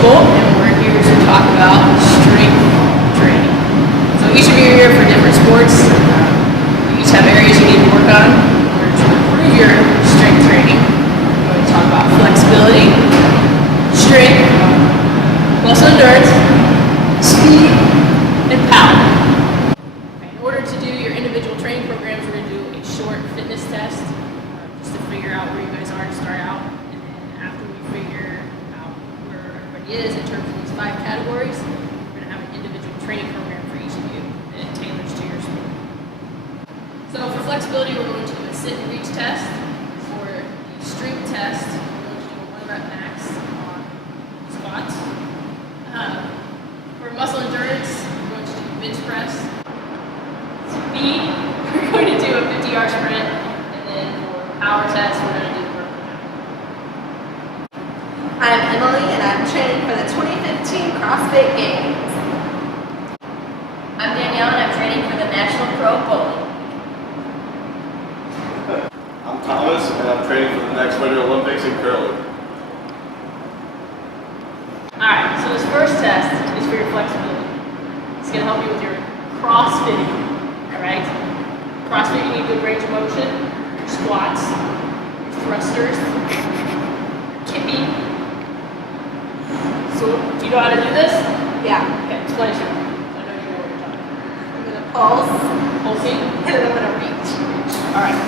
School, and we're here to talk about strength training. So each of you are here for different sports. You each have areas you need to work on in order to improve your strength training. We're going to talk about flexibility, strength, muscle endurance, speed, and power. In order to do your individual training programs, we're going to do a short fitness test just to figure out where you guys are to start out. And then after we figure out where everybody is in terms of these 5 categories, we're going to have an individual training program for each of you and it tailors to your sport. So for flexibility, we're going to do a sit and reach test. For the strength test, we're going to do a 1 rep max on squats. For muscle endurance, we're going to do bench press. Speed, we're going to do a 50-yard sprint, and then for power test, we're going to do the vertical jump. I'm Emily, and I'm training for the 2015 CrossFit Games. I'm Danielle, and I'm training for the National Pro Bowling. I'm Thomas, and I'm training for the next Winter Olympics in curling. Alright, so this first test is for your flexibility. It's going to help you with your crossfitting. Alright? CrossFit, you need good range of motion, your squats, your thrusters, your kipping. So, do you know how to do this? Yeah. Okay, explain to me. I know you know what you're talking about. I'm going to pulse, Pulsing. and then I'm going to reach. Alright.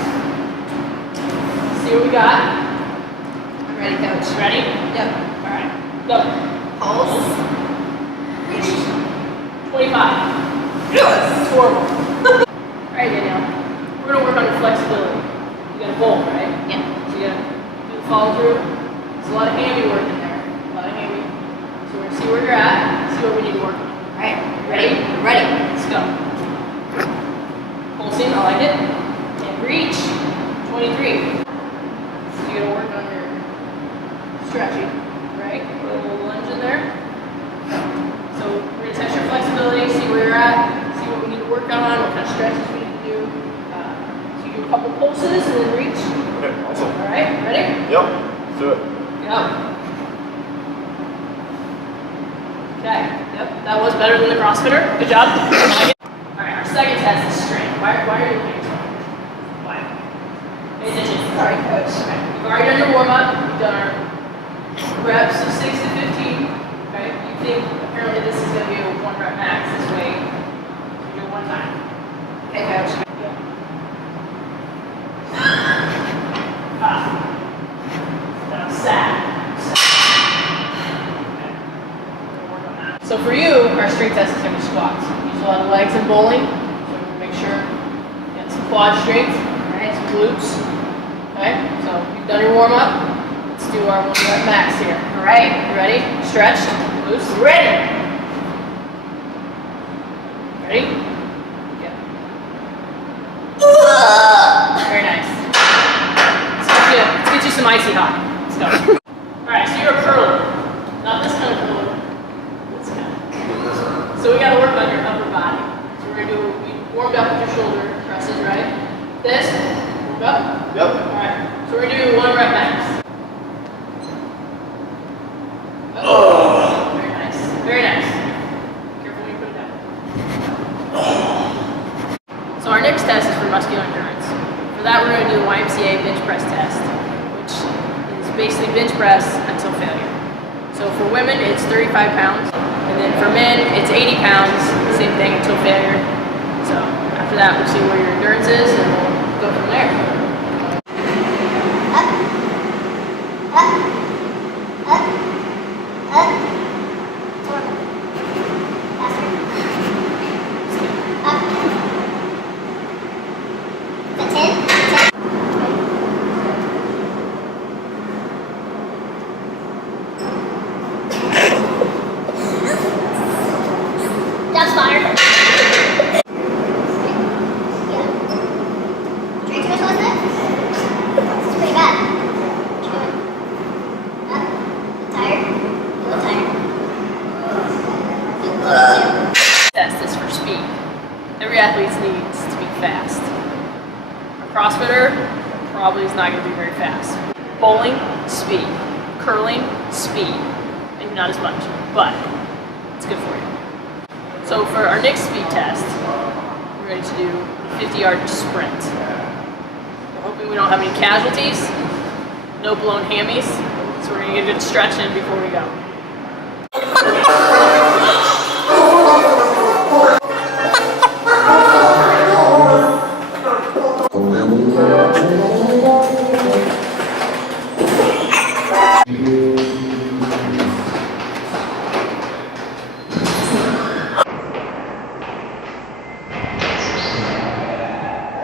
See what we got. I'm ready, Coach. Ready? Yep. Alright. Go. Pulse. Reach. 25. Yes. 4 more. Alright, Danielle. We're going to work on your flexibility. You got a bowl, right? Yeah. So you got to do the follow through. There's a lot of hammy work in there. A lot of hammy. So we're going to see where you're at, see what we need to work on. Alright. Ready? I'm ready. Let's go. Pulsing, I like it. And reach. 23. So you got to work on your stretching, right? Put a little lunge in there. So we're going to test your flexibility, see where you're at, see what we need to work on, what kind of stretches we need to do. So you do a couple pulses and then reach. Okay, awesome. Alright, ready? Yep, let's do it. Yep. Okay, yep, that was better than the CrossFitter. Good job. Alright, our second test is strength. Why are you looking at me? Why? Pay attention. Sorry, Coach. Okay, we've already done your warm-up. We've done our reps of 6 to 15. Okay, you think apparently this is going to be a 1 rep max this way. You do it 1 time. Okay, Coach. Yeah. Ah. Now sad. Okay. We're gonna work on that. So for you, our strength test is going to be squats. Use a lot of legs in bowling. So make sure you get some quad strength, right? Some glutes. Okay, so you've done your warm up. Let's do our 1 rep max here. All right, you ready? Stretch, loose, ready. Ready? Yeah. Very nice. Let's get you some icy hot. Let's go. All right, so you're a curler. Not this kind of curler. This kind. So we got to work on your upper body. So we're gonna do. We warmed up with your shoulder presses, right? This. Warmed up. Yep. All right. So we're gonna do 1 rep max. Oh. Very nice. Very nice. Careful when you put it down. So our next test is for muscular endurance. For that, we're going to do the YMCA bench press test, which is basically bench press until failure. So for women, it's 35 pounds, and then for men, it's 80 pounds, same thing until failure. So after that, we'll see where your endurance is, and we'll go from there. That's fire. Test is for speed. Every athlete needs to be fast. A CrossFitter probably is not going to be very fast. Bowling, speed. Curling, speed. And maybe not as much, but it's good for you. So for our next speed test, we're ready to do a 50-yard sprint. We're hoping we don't have any casualties, no blown hammies, so we're gonna get a good stretch in before we go.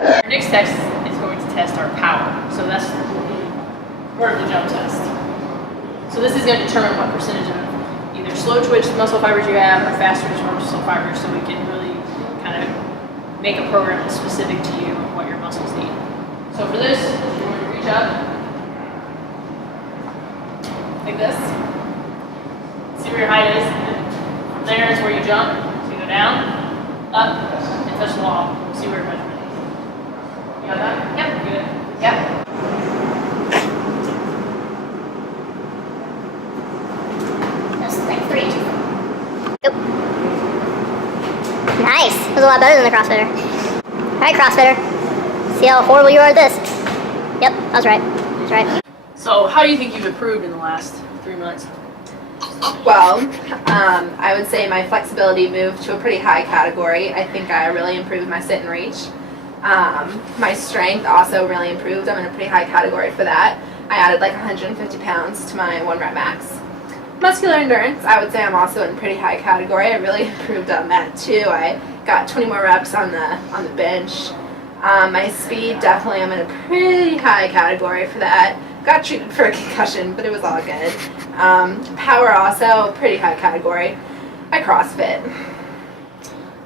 Our next test is going to test our power. So that's part of the jump test. So this is going to determine what percentage of either slow twitch muscle fibers you have or fast twitch muscle fibers, so we can really kind of make a program that's specific to you and what your muscles need. So for this, you're going to reach up like this. See where your height is. From there is where you jump. So you go down, up, and touch the wall. See where your measurement is. You got that? Yep. Good. Yep. That's like 3 inches. Yep. Nice. That was a lot better than the CrossFitter. Alright, CrossFitter. See how horrible you are at this. Yep, I was right. That's right. So how do you think you've improved in the last 3 months? Well, I would say my flexibility moved to a pretty high category. I think I really improved my sit and reach. My strength also really improved. I'm in a pretty high category for that. I added like 150 pounds to my 1 rep max. Muscular endurance, I would say I'm also in a pretty high category. I really improved on that too. I got 20 more reps on the bench. My speed, definitely I'm in a pretty high category for that. Got treated for a concussion, but it was all good. Power also, pretty high category. I CrossFit.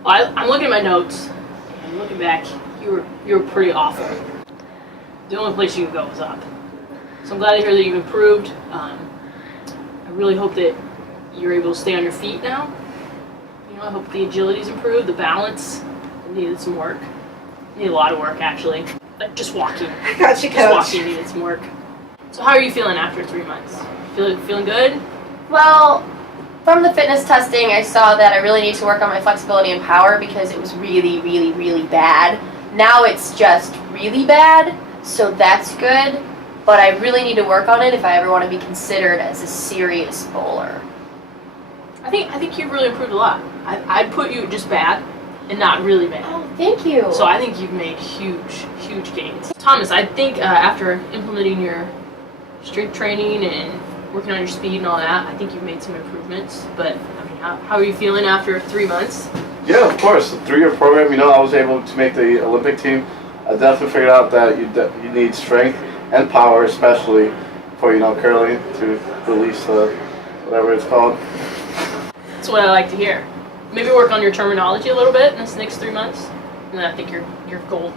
Well, I'm looking at my notes, and looking back, you were pretty awful. The only place you could go was up. So I'm glad to hear that you've improved. I really hope that you're able to stay on your feet now. You know, I hope the agility's improved, the balance needed some work. Needed a lot of work, actually. Like just walking. I got you, Just coach. walking needed some work. So how are you feeling after 3 months? Feeling good? Well, from the fitness testing, I saw that I really need to work on my flexibility and power because it was really, really, really bad. Now it's just really bad, so that's good. But I really need to work on it if I ever want to be considered as a serious bowler. I think you've really improved a lot. I'd put you just bad and not really bad. Oh, thank you. So I think you've made huge gains. Thomas, I think after implementing your strength training and working on your speed and all that, I think you've made some improvements. But I mean, how are you feeling after 3 months? Yeah, of course. The 3-year program, I was able to make the Olympic team. I definitely figured out that you need strength and power, especially for, curling to release whatever it's called. That's what I like to hear. Maybe work on your terminology a little bit in this next 3 months, and then I think you're golden.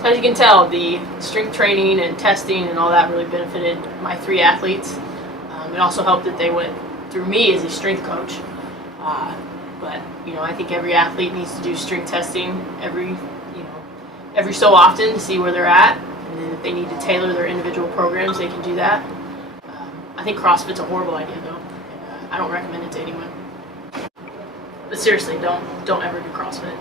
So as you can tell, the strength training and testing and all that really benefited my 3 athletes. It also helped that they went through me as a strength coach. But I think every athlete needs to do strength testing every so often to see where they're at, and then if they need to tailor their individual programs, they can do that. I think CrossFit's a horrible idea though. I don't recommend it to anyone. But seriously, don't ever do CrossFit.